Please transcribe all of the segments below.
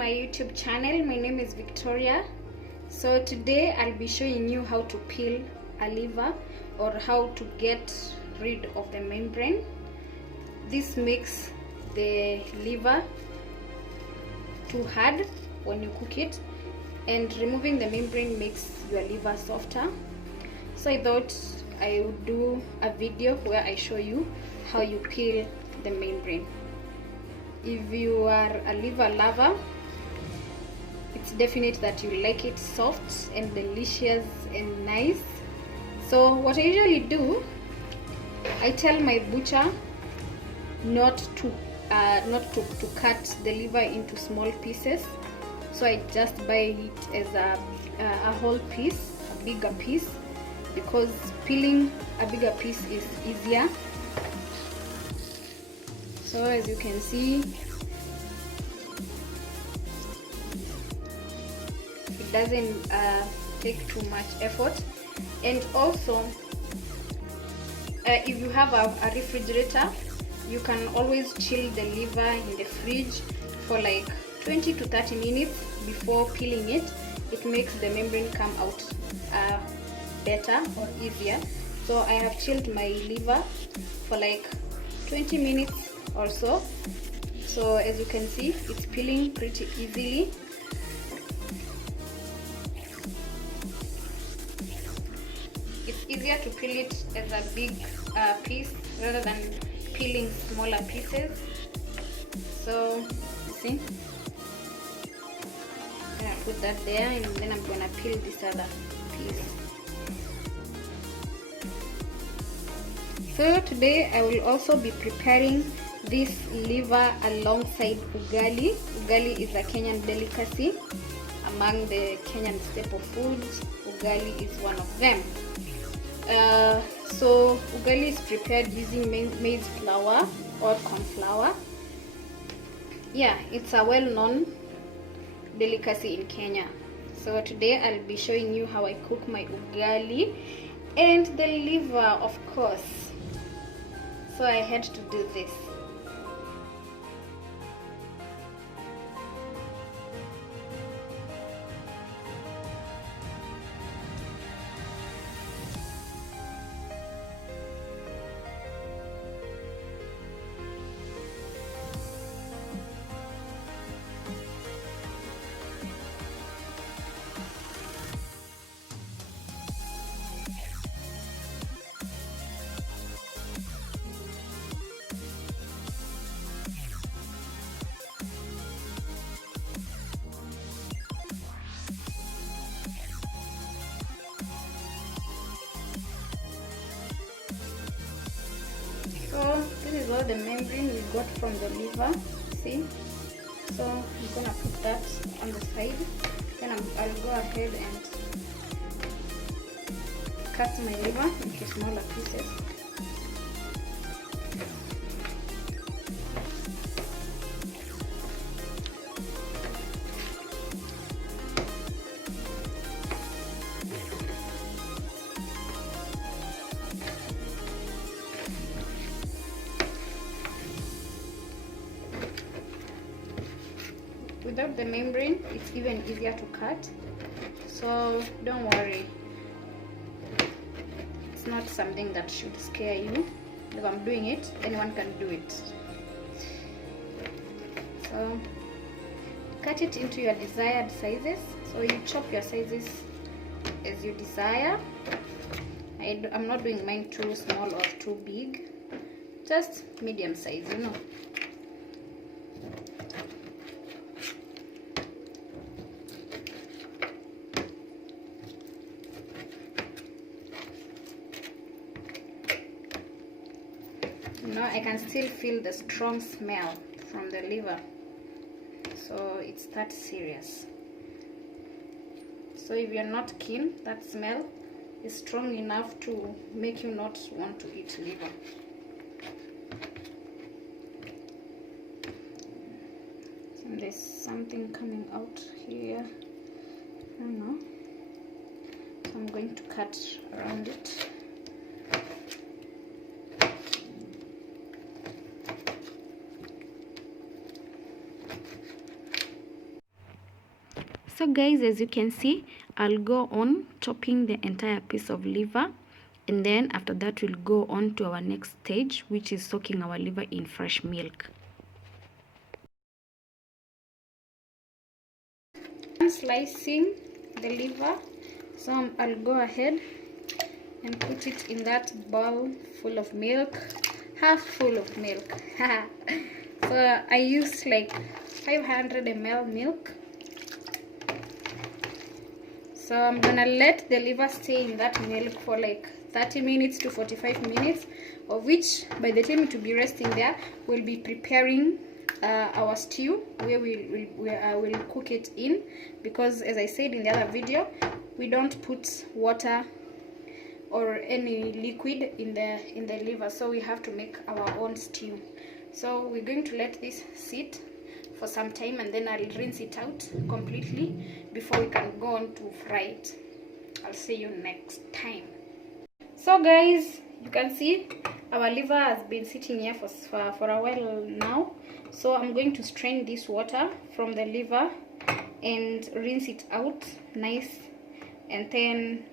my YouTube channel. My name is Victoria. So today I'll be showing you how to peel a liver or how to get rid of the membrane. This makes the liver too hard when you cook it, and removing the membrane makes your liver softer. So I thought I would do a video where I show you how you peel the membrane. If you are a liver lover, it's definite that you like it soft and delicious and nice. So what I usually do, I tell my butcher not to cut the liver into small pieces. So I just buy it as a whole piece, a bigger piece, because peeling a bigger piece is easier. So as you can see, it doesn't take too much effort. And also, if you have a refrigerator, you can always chill the liver in the fridge for like 20 to 30 minutes before peeling it. It makes the membrane come out better or easier. So I have chilled my liver for like 20 minutes or so. So as you can see, it's peeling pretty easily. It's easier to peel it as a big piece rather than peeling smaller pieces. So you see, I'm gonna put that there, and then I'm gonna peel this other piece. So today I will also be preparing this liver alongside ugali. Ugali is a Kenyan delicacy. Among the Kenyan staple foods, ugali is one of them. So ugali is prepared using maize flour or corn flour. Yeah, it's a well-known delicacy in Kenya. So today I'll be showing you how I cook my ugali and the liver, of course. So I had to do this. So this is all the membrane we got from the liver, see? So I'm gonna put that on the side. Then I'll go ahead and cut my liver into smaller pieces. Without the membrane, it's even easier to cut, so don't worry. It's not something that should scare you. If I'm doing it, anyone can do it. So cut it into your desired sizes. So you chop your sizes as you desire. I'm not doing mine too small or too big, just medium size, you know. Now I can still feel the strong smell from the liver, so it's that serious. So if you're not keen, that smell is strong enough to make you not want to eat liver. And there's something coming out here, I don't know, so I'm going to cut around it. So guys, as you can see, I'll go on chopping the entire piece of liver, and then after that we'll go on to our next stage, which is soaking our liver in fresh milk. I'm slicing the liver, so I'll go ahead and put it in that bowl full of milk, half full of milk. So I used like 500 ml milk. So I'm gonna let the liver stay in that milk for like 30 minutes to 45 minutes, of which by the time it will be resting there, we'll be preparing our stew, where we'll cook it in, because as I said in the other video, we don't put water or any liquid in the liver, so we have to make our own stew. So we're going to let this sit for some time, and then I'll rinse it out completely before we can go on to fry it. I'll see you next time. So guys, you can see our liver has been sitting here for a while now. So I'm going to strain this water from the liver and rinse it out nice, and then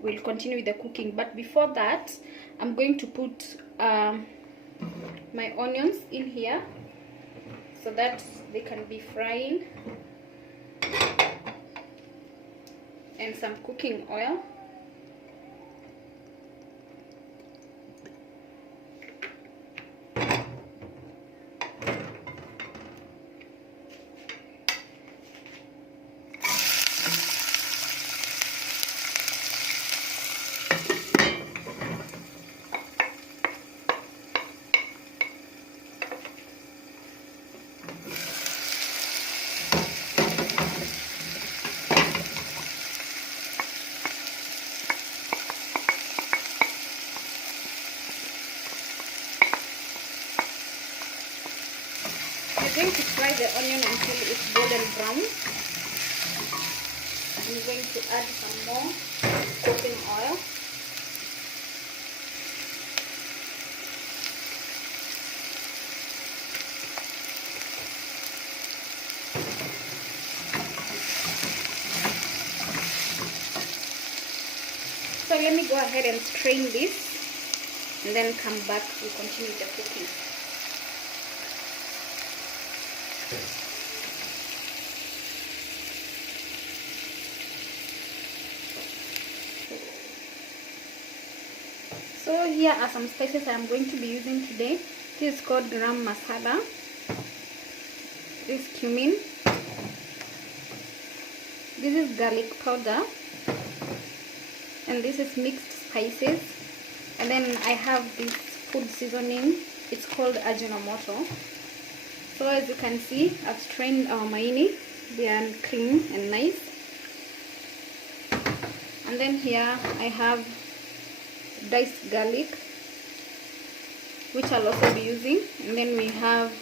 we'll continue with the cooking. But before that, I'm going to put my onions in here so that they can be frying, and some cooking oil. We're going to fry the onion until it's golden brown. I'm going to add some more cooking oil. So let me go ahead and strain this, and then come back to continue the cooking. So here are some spices I'm going to be using today. This is called garam masala. This is cumin. This is garlic powder. And this is mixed spices. And then I have this food seasoning. It's called ajinomoto. So as you can see, I've strained our maini. They are clean and nice. And then here I have diced garlic, which I'll also be using. And then we have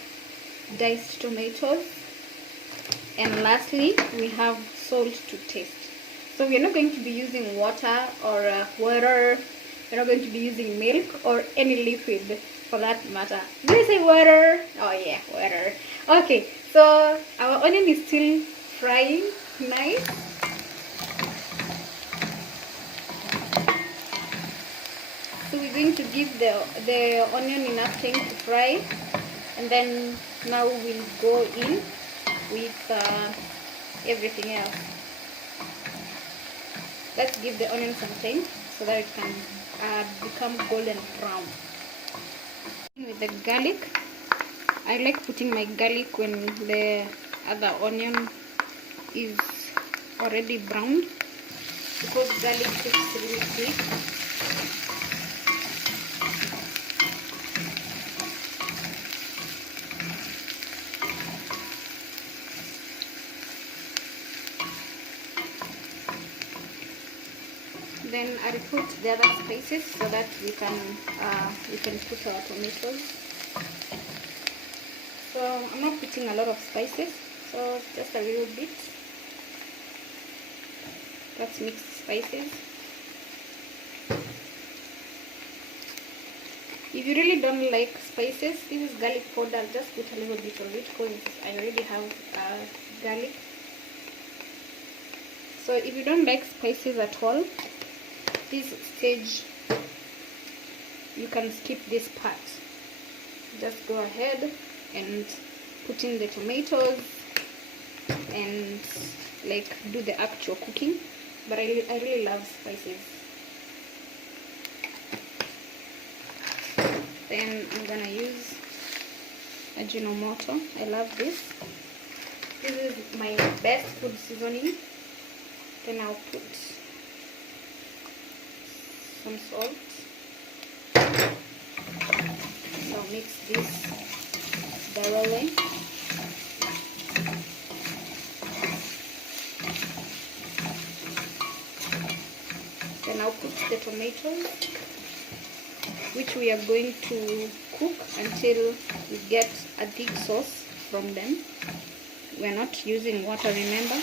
diced tomatoes. And lastly, we have salt to taste. So we're not going to be using water or water. We're not going to be using milk or any liquid for that matter. Did I say water? Oh yeah, water. Okay, so our onion is still frying nice. So we're going to give the onion enough time to fry, and then now we'll go in with everything else. Let's give the onion some time so that it can become golden brown. With the garlic, I like putting my garlic when the other onion is already browned, because garlic cooks really quick. Then I'll put the other spices so that we can put our tomatoes. So I'm not putting a lot of spices, so just a little bit. That's mixed spices. If you really don't like spices, this is garlic powder. I'll just put a little bit of it because I already have garlic. So if you don't like spices at all, this stage you can skip this part. Just go ahead and put in the tomatoes and like do the actual cooking. But I really love spices. Then I'm gonna use Ajinomoto. I love this. This is my best food seasoning. Then I'll put some salt. So I'll mix this thoroughly. Then I'll put the tomatoes, which we are going to cook until we get a thick sauce from them. We're not using water, remember.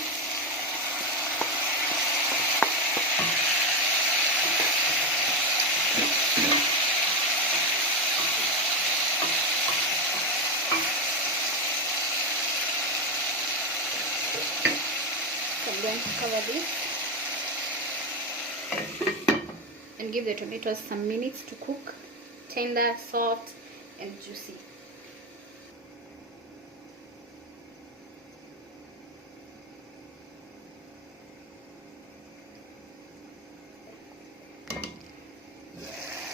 So I'm going to cover this and give the tomatoes some minutes to cook, tender, soft, and juicy.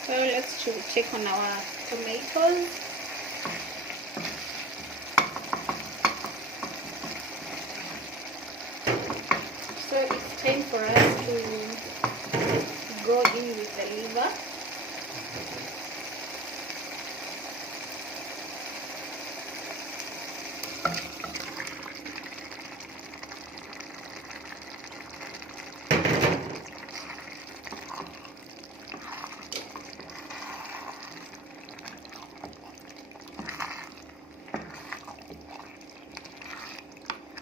So let's check on our tomatoes. So it's time for us to go in with the liver.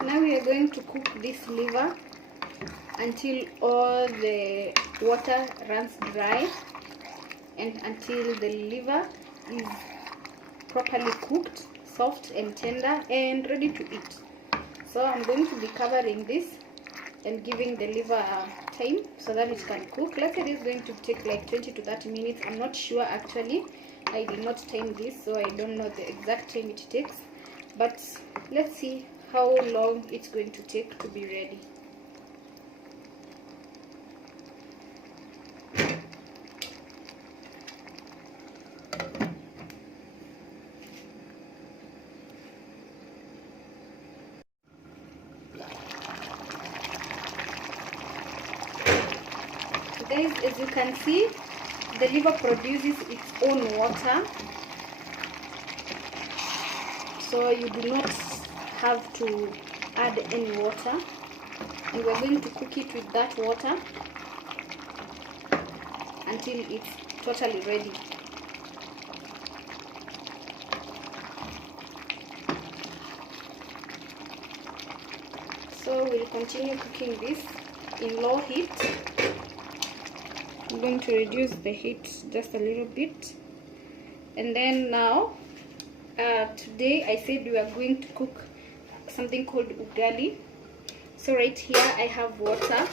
Now we are going to cook this liver until all the water runs dry and until the liver is properly cooked, soft and tender and ready to eat. So I'm going to be covering this and giving the liver time so that it can cook. Let's say this is going to take like 20 to 30 minutes. I'm not sure actually. I did not time this, so I don't know the exact time it takes. But let's see how long it's going to take to be ready. Guys, as you can see, the liver produces its own water, so you do not have to add any water, and we're going to cook it with that water until it's totally ready. So we'll continue cooking this in low heat. I'm going to reduce the heat just a little bit. And then now, today I said we are going to cook something called ugali. So right here I have water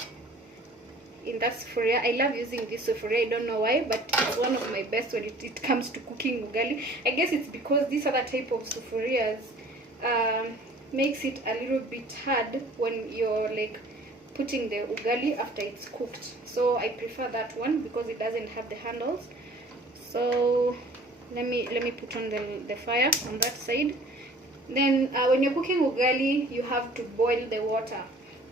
in that sufuria. I love using this sufuria, I don't know why, but it's one of my best when it comes to cooking ugali. I guess it's because this other type of sufurias makes it a little bit hard when you're like putting the ugali after it's cooked. So I prefer that one because it doesn't have the handles. So let me put on the fire on that side. Then when you're cooking ugali, you have to boil the water.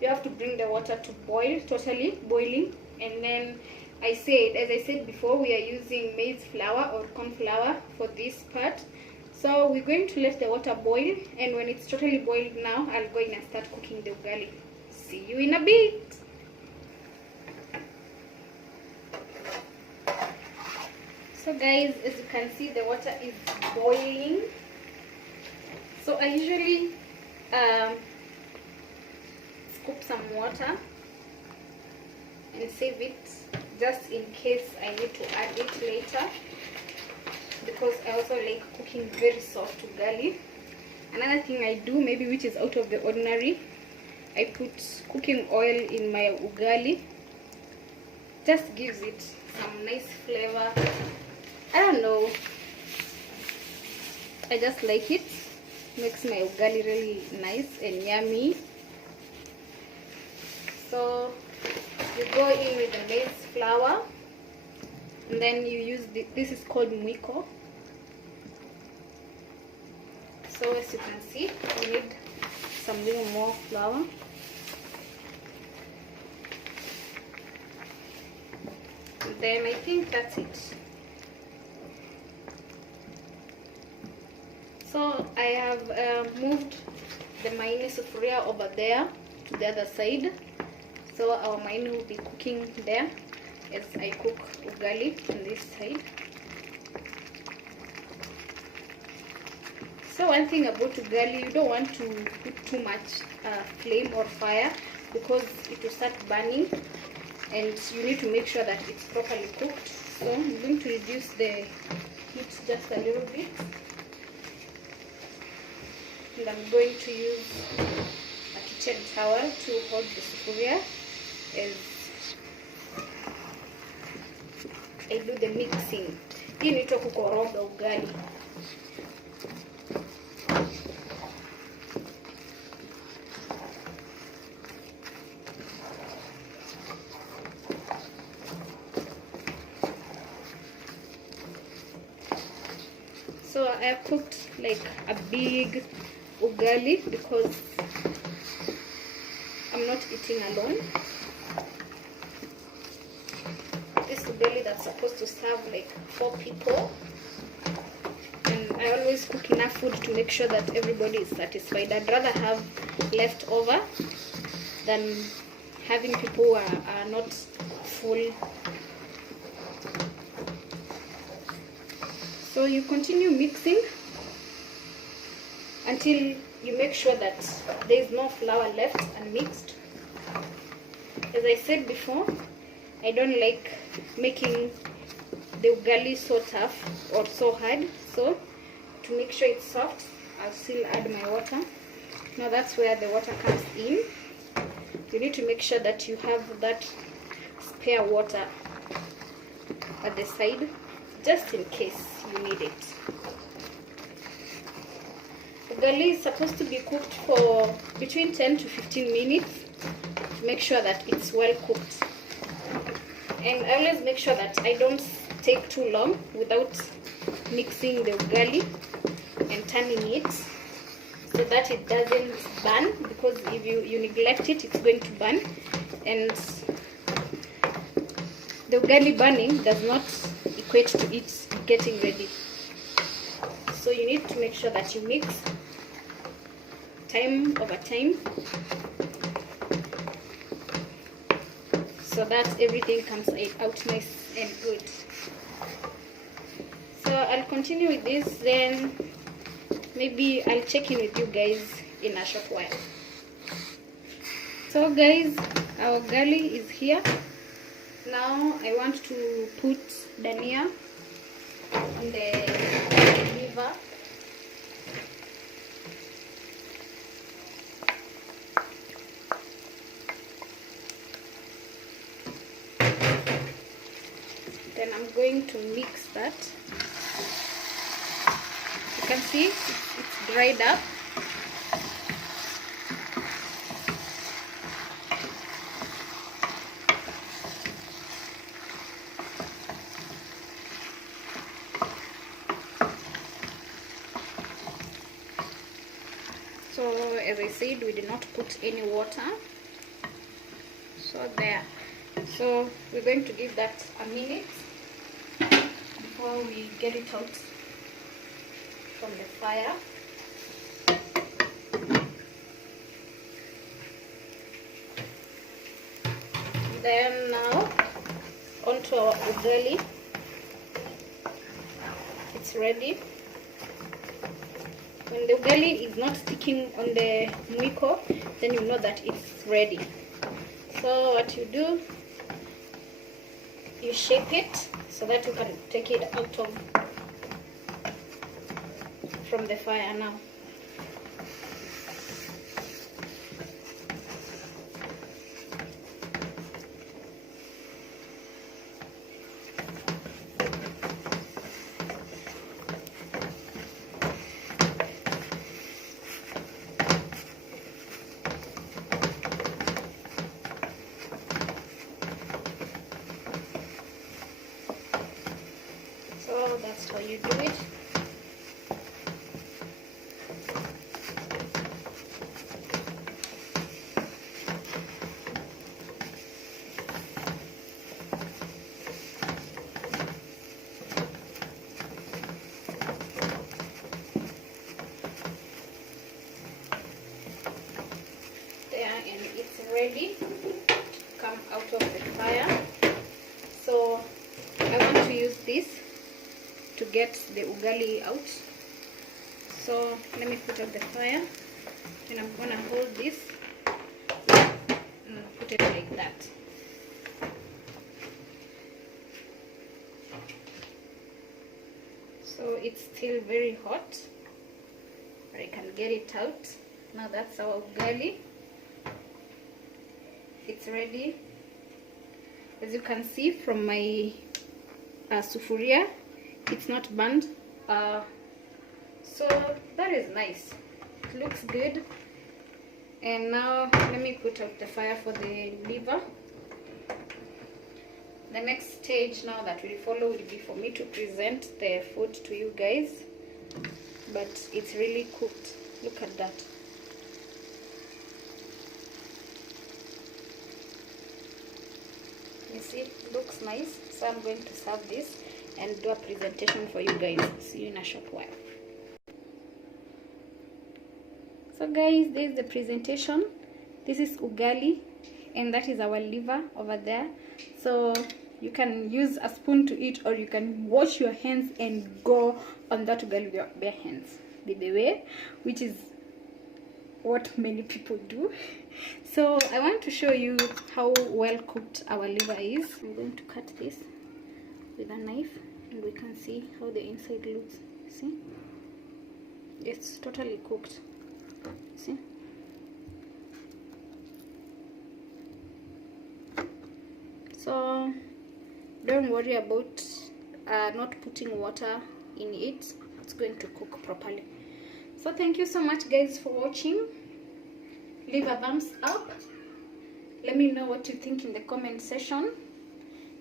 You have to bring the water to boil, totally boiling. And then as I said before, we are using maize flour or corn flour for this part. So we're going to let the water boil, and when it's totally boiled now, I'll go in and start cooking the ugali. See you in a bit. So guys, as you can see, the water is boiling. So I usually scoop some water and save it just in case I need to add it later, because I also like cooking very soft ugali. Another thing I do, maybe which is out of the ordinary, I put cooking oil in my ugali. Just gives it some nice flavor. I don't know, I just like it. Makes my ugali really nice and yummy. So you go in with the maize flour, and then you use this is called mwiko. So as you can see, you need some little more flour. And then I think that's it. So I have moved the maini sufuria over there to the other side. So our maini will be cooking there as I cook ugali on this side. So one thing about ugali, you don't want to put too much flame or fire, because it will start burning, and you need to make sure that it's properly cooked. So I'm going to reduce the heat just a little bit, and I'm going to use a kitchen towel to hold the sufuria as I do the mixing. Hii ni kukoroga ugali. So I have cooked like a big ugali because I'm not eating alone. This ugali that's supposed to serve like 4 people, and I always cook enough food to make sure that everybody is satisfied. I'd rather have leftover than having people who are not full. So you continue mixing until you make sure that there is no flour left unmixed. As I said before, I don't like making the ugali so tough or so hard. So to make sure it's soft, I'll still add my water. Now that's where the water comes in. You need to make sure that you have that spare water at the side, just in case you need it. Ugali is supposed to be cooked for between 10 to 15 minutes to make sure that it's well cooked. And I always make sure that I don't take too long without mixing the ugali and turning it, so that it doesn't burn, because if you neglect it, it's going to burn, and the ugali burning does not equate to it getting ready. So you need to make sure that you mix time over time so that everything comes out nice and good. So I'll continue with this, then maybe I'll check in with you guys in a short while. So guys, our ugali is here. Now I want to put dania on the liver. Then I'm going to mix that. You can see it's dried up. So as I said, we did not put any water. So there. So we're going to give that a minute before we get it out from the fire. Then now onto our ugali. It's ready. When the ugali is not sticking on the mwiko, then you know that it's ready. So what you do, you shape it so that you can take it out of from the fire now. So that's how you do it. There, and it's ready to come out of the fire. So I want to use this to get the ugali out. So let me put out the fire, and I'm gonna hold this and put it like that. So it's still very hot, but I can get it out. Now that's our ugali. It's ready. As you can see from my sufuria, it's not burned. So that is nice. It looks good. And now let me put out the fire for the liver. The next stage now that will follow will be for me to present the food to you guys. But it's really cooked. Look at that. You see, it looks nice. So I'm going to serve this and do a presentation for you guys. See you in a short while. So guys, this is the presentation. This is ugali, and that is our liver over there. So you can use a spoon to eat, or you can wash your hands and go on that ugali with your bare hands, by the way, which is what many people do. So I want to show you how well cooked our liver is. I'm going to cut this with a knife, and we can see how the inside looks. See, it's totally cooked. See, so don't worry about not putting water in it. It's going to cook properly. So thank you so much guys for watching. Leave a thumbs up. Let me know what you think in the comment section,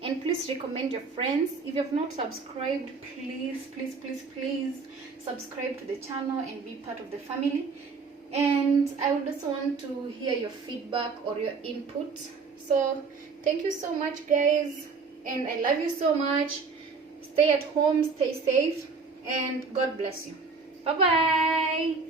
and please recommend your friends. If you have not subscribed, please subscribe to the channel and be part of the family. And I would also want to hear your feedback or your input. So thank you so much guys, and I love you so much. Stay at home, stay safe, and God bless you. Bye bye.